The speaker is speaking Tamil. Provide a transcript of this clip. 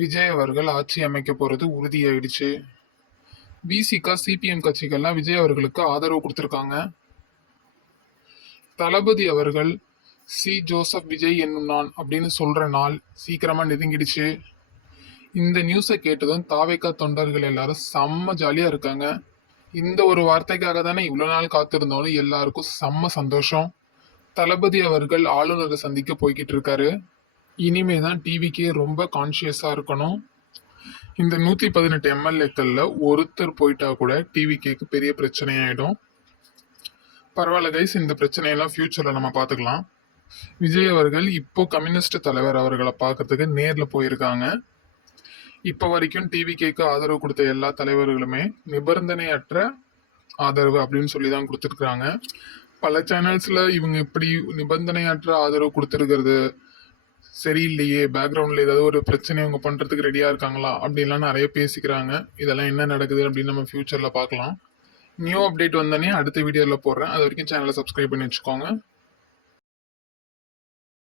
விஜய் அவர்கள் ஆட்சி அமைக்க போறது உறுதியாயிடுச்சு. விசிக, சிபிஎம் கட்சிகள்லாம் விஜய் அவர்களுக்கு ஆதரவு கொடுத்திருக்காங்க. தளபதி அவர்கள் சி ஜோசப் விஜய் என்னும் நான் அப்படின்னு சொல்ற நாள் சீக்கிரமா நெருங்கிடுச்சு. இந்த நியூஸை கேட்டதும் தாவேகா தொண்டர்கள் எல்லாரும் செம்ம ஜாலியா இருக்காங்க. இந்த ஒரு வார்த்தைக்காக தானே இவ்வளவு நாள் காத்திருந்தோம்னு எல்லாருக்கும் செம்ம சந்தோஷம். தளபதி அவர்கள் ஆளுநரை சந்திக்க போய்கிட்டு இருக்காரு. இனிமே தான் டிவிக்கே ரொம்ப கான்சியஸா இருக்கணும். இந்த 118 எம்எல்ஏக்கள்ல ஒருத்தர் போயிட்டா கூட டிவிகேக்கு பெரிய பிரச்சனை ஆயிடும். பரவாயில்ல கைஸ், இந்த பிரச்சனையெல்லாம் ஃபியூச்சர்ல நம்ம பார்த்துக்கலாம். விஜய் அவர்கள் இப்போ கம்யூனிஸ்ட் தலைவர் அவர்களை பார்க்கறதுக்கு நேர்ல போயிருக்காங்க. இப்போ வரைக்கும் டிவிகேக்கு ஆதரவு கொடுத்த எல்லா தலைவர்களுமே நிபந்தனையற்ற ஆதரவு அப்படின்னு சொல்லி தான் கொடுத்துருக்காங்க. பல சேனல்ஸ்ல இவங்க இப்படி நிபந்தனையற்ற ஆதரவு கொடுத்துருக்கிறது சரியில்லையே, பேக்ரவுண்ட்ல ஏதாவது ஒரு பிரச்சனை இவங்க பண்றதுக்கு ரெடியா இருக்காங்களா அப்படின்லாம் நிறைய பேசிக்கிறாங்க. இதெல்லாம் என்ன நடக்குது அப்படின்னு நம்ம ஃபியூச்சர்ல பார்க்கலாம். நியூ அப்டேட் வந்தோடனே அடுத்த வீடியோல போடுறேன். அது வரைக்கும் சேனலை சப்ஸ்கிரைப் பண்ணி வச்சுக்கோங்க.